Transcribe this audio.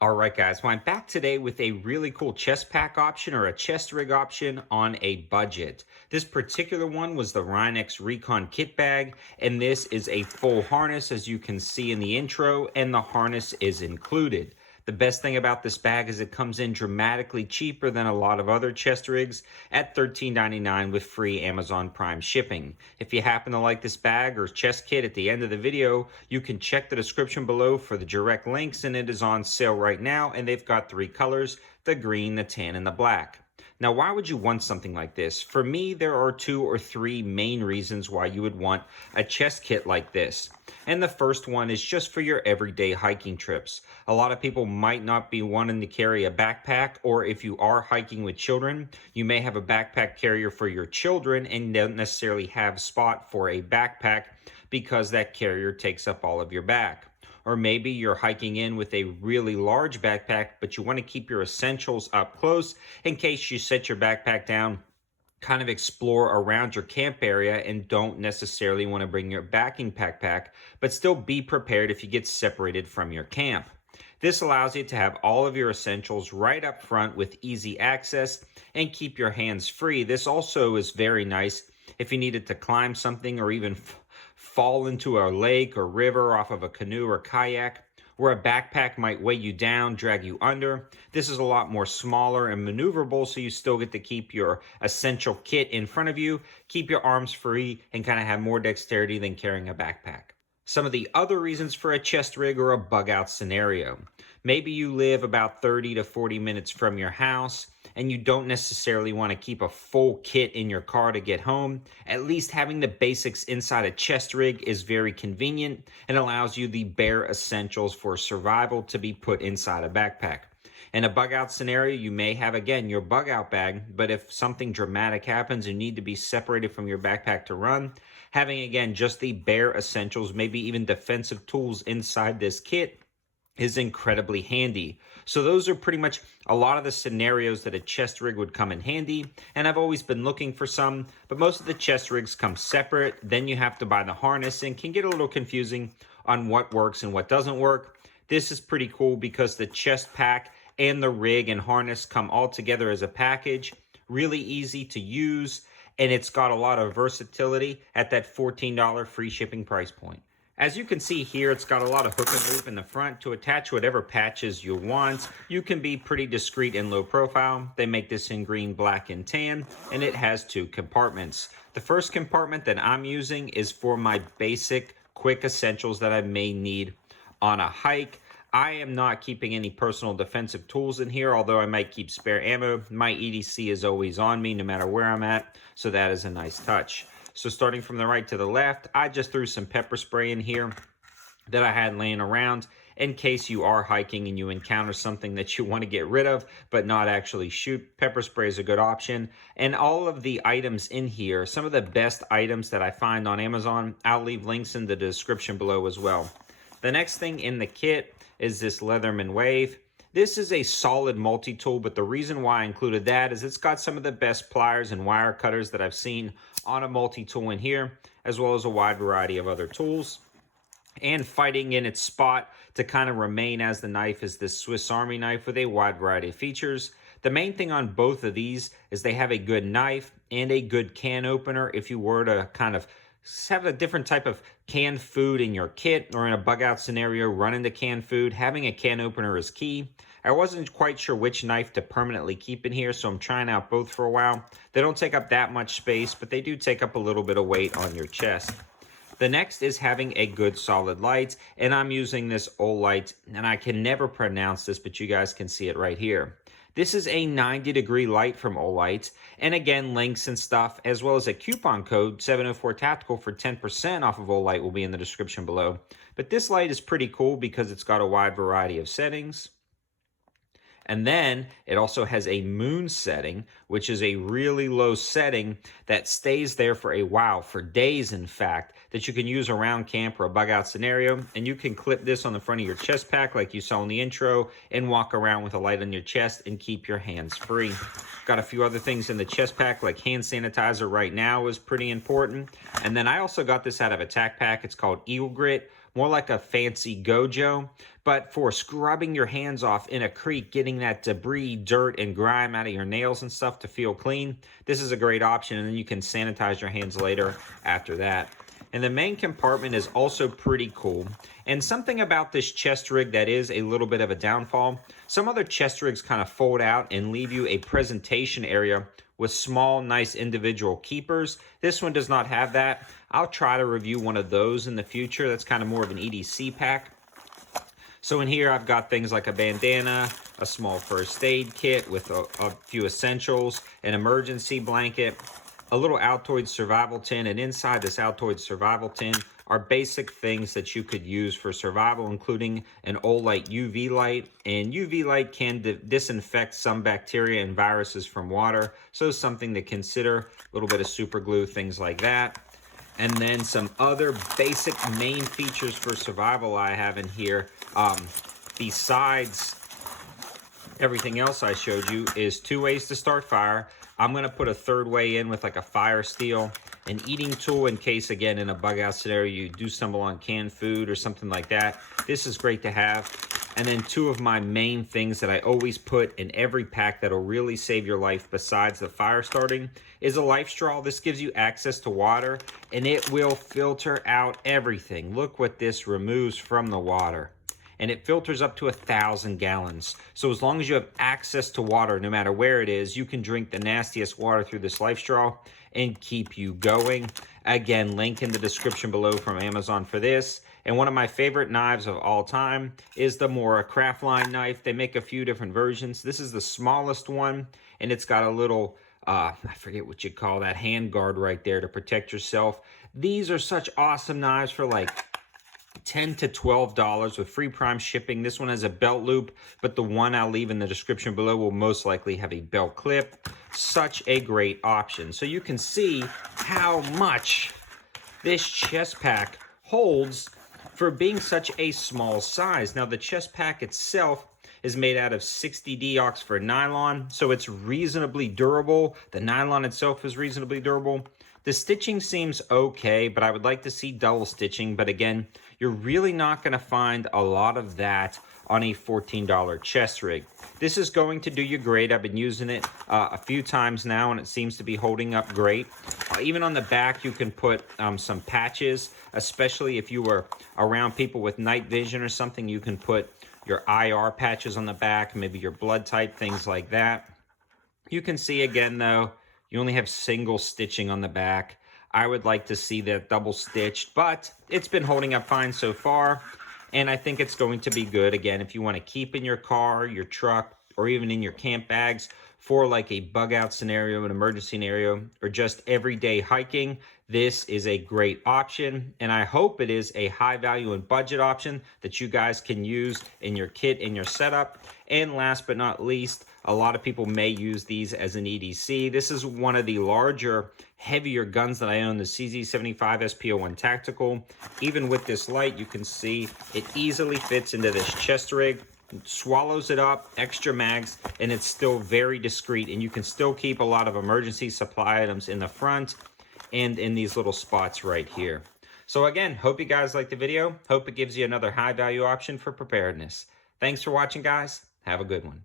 All right, guys. Well, I'm back today with a really cool chest pack option or a chest rig option on a budget. This particular one was the WYNEX Recon kit bag, and this is a full harness, as you can see in the intro, and the harness is included. The best thing about this bag is it comes in dramatically cheaper than a lot of other chest rigs at $13.99 with free Amazon Prime shipping. If you happen to like this bag or chest kit at the end of the video, you can check the description below for the direct links, and it is on sale right now, and they've got three colors: the green, the tan, and the black. Now, why would you want something like this? For me, there are two or three main reasons why you would want a chest kit like this. And the first one is just for your everyday hiking trips. A lot of people might not be wanting to carry a backpack, or if you are hiking with children, you may have a backpack carrier for your children and don't necessarily have spot for a backpack because that carrier takes up all of your back. Or maybe you're hiking in with a really large backpack, but you want to keep your essentials up close in case you set your backpack down, kind of explore around your camp area, and don't necessarily want to bring your backing backpack, but still be prepared if you get separated from your camp. This allows you to have all of your essentials right up front with easy access and keep your hands free. This also is very nice if you needed to climb something or even fall into a lake or river off of a canoe or kayak, where a backpack might weigh you down, drag you under. This is a lot more smaller and maneuverable, so you still get to keep your essential kit in front of you, keep your arms free, and kind of have more dexterity than carrying a backpack. Some of the other reasons for a chest rig or a bug out scenario. Maybe you live about 30 to 40 minutes from your house and you don't necessarily want to keep a full kit in your car to get home. At least having the basics inside a chest rig is very convenient and allows you the bare essentials for survival to be put inside a backpack. In a bug out scenario, you may have, again, your bug out bag, but if something dramatic happens and you need to be separated from your backpack to run, having, again, just the bare essentials, maybe even defensive tools inside this kit, is incredibly handy. So those are pretty much a lot of the scenarios that a chest rig would come in handy, and I've always been looking for some, but most of the chest rigs come separate. Then you have to buy the harness and can get a little confusing on what works and what doesn't work. This is pretty cool because the chest pack and the rig and harness come all together as a package. Really easy to use, and it's got a lot of versatility at that $14 free shipping price point. As you can see here, it's got a lot of hook and loop in the front to attach whatever patches you want. You can be pretty discreet and low profile. They make this in green, black, and tan, and it has two compartments. The first compartment that I'm using is for my basic quick essentials that I may need on a hike. I am not keeping any personal defensive tools in here, although I might keep spare ammo. My EDC is always on me no matter where I'm at, so that is a nice touch. So starting from the right to the left, I just threw some pepper spray in here that I had laying around in case you are hiking and you encounter something that you want to get rid of but not actually shoot. Pepper spray is a good option. And all of the items in here, some of the best items that I find on Amazon, I'll leave links in the description below as well. The next thing in the kit is this LEATHERMAN wave. This is a solid multi-tool, but the reason why I included that is it's got some of the best pliers and wire cutters that I've seen on a multi-tool in here, as well as a wide variety of other tools. And fighting in its spot to kind of remain as the knife is this Swiss Army knife with a wide variety of features. The main thing on both of these is they have a good knife and a good can opener if you were to kind of have a different type of canned food in your kit, or in a bug out scenario, run into canned food. Having a can opener is key. I wasn't quite sure which knife to permanently keep in here, so I'm trying out both for a while. They don't take up that much space, but they do take up a little bit of weight on your chest. The next is having a good solid light, and I'm using this Olight, and I can never pronounce this, but you guys can see it right here. This is a 90-degree light from Olight, and again, links and stuff, as well as a coupon code 704TACTICAL for 10% off of Olight will be in the description below. But this light is pretty cool because it's got a wide variety of settings. And then it also has a moon setting, which is a really low setting that stays there for a while, for days in fact, that you can use around camp or a bug out scenario. And you can clip this on the front of your chest pack like you saw in the intro and walk around with a light on your chest and keep your hands free. Got a few other things in the chest pack, like hand sanitizer right now is pretty important. And then I also got this out of a tack pack. It's called Eagle Grit, more like a fancy Gojo. But for scrubbing your hands off in a creek, getting that debris, dirt, and grime out of your nails and stuff to feel clean, this is a great option. And then you can sanitize your hands later after that. And the main compartment is also pretty cool. And something about this chest rig that is a little bit of a downfall, some other chest rigs kind of fold out and leave you a presentation area with small, nice individual keepers. This one does not have that. I'll try to review one of those in the future. That's kind of more of an EDC pack. So in here, I've got things like a bandana, a small first aid kit with a few essentials, an emergency blanket, a little Altoid survival tin, and inside this Altoid survival tin are basic things that you could use for survival, including an Olight UV light. And UV light can disinfect some bacteria and viruses from water, so something to consider. A little bit of super glue, things like that. And then some other basic main features for survival I have in here, besides everything else I showed you, is 2 ways to start fire. I'm gonna put a third way in with like a fire steel, an eating tool in case, again, in a bug out scenario, you do stumble on canned food or something like that. This is great to have. And then 2 of my main things that I always put in every pack that'll really save your life besides the fire starting is a LifeStraw. This gives you access to water and it will filter out everything. Look what this removes from the water. And it filters up to 1,000 gallons. So as long as you have access to water, no matter where it is, you can drink the nastiest water through this LifeStraw and keep you going. Again, link in the description below from Amazon for this. And one of my favorite knives of all time is the Craftline knife. They make a few different versions. This is the smallest one, and it's got a little, I forget what you call that, hand guard right there to protect yourself. These are such awesome knives for like $10 to $12 with free prime shipping. This one has a belt loop, but the one I'll leave in the description below will most likely have a belt clip. Such a great option. So you can see how much this chest pack holds for being such a small size. Now the chest pack itself is made out of 60D Oxford nylon, so it's reasonably durable. The nylon itself is reasonably durable. The stitching seems okay, but I would like to see double stitching. But again, you're really not going to find a lot of that on a $14 chest rig. This is going to do you great. I've been using it a few times now, and it seems to be holding up great. Even on the back, you can put some patches, especially if you were around people with night vision or something. You can put your IR patches on the back, maybe your blood type, things like that. You can see again, though, you only have single stitching on the back. I would like to see that double stitched, but it's been holding up fine so far. And I think it's going to be good, again, if you want to keep in your car, your truck, or even in your camp bags for like a bug out scenario, an emergency scenario, or just everyday hiking. This is a great option, and I hope it is a high value and budget option that you guys can use in your kit, in your setup. And last but not least, a lot of people may use these as an EDC. This is one of the larger, heavier guns that I own, the CZ75 SP01 Tactical. Even with this light, you can see it easily fits into this chest rig. It swallows it up, extra mags, and it's still very discreet. And you can still keep a lot of emergency supply items in the front and in these little spots right here. So again, hope you guys liked the video. Hope it gives you another high value option for preparedness. Thanks for watching, guys. Have a good one.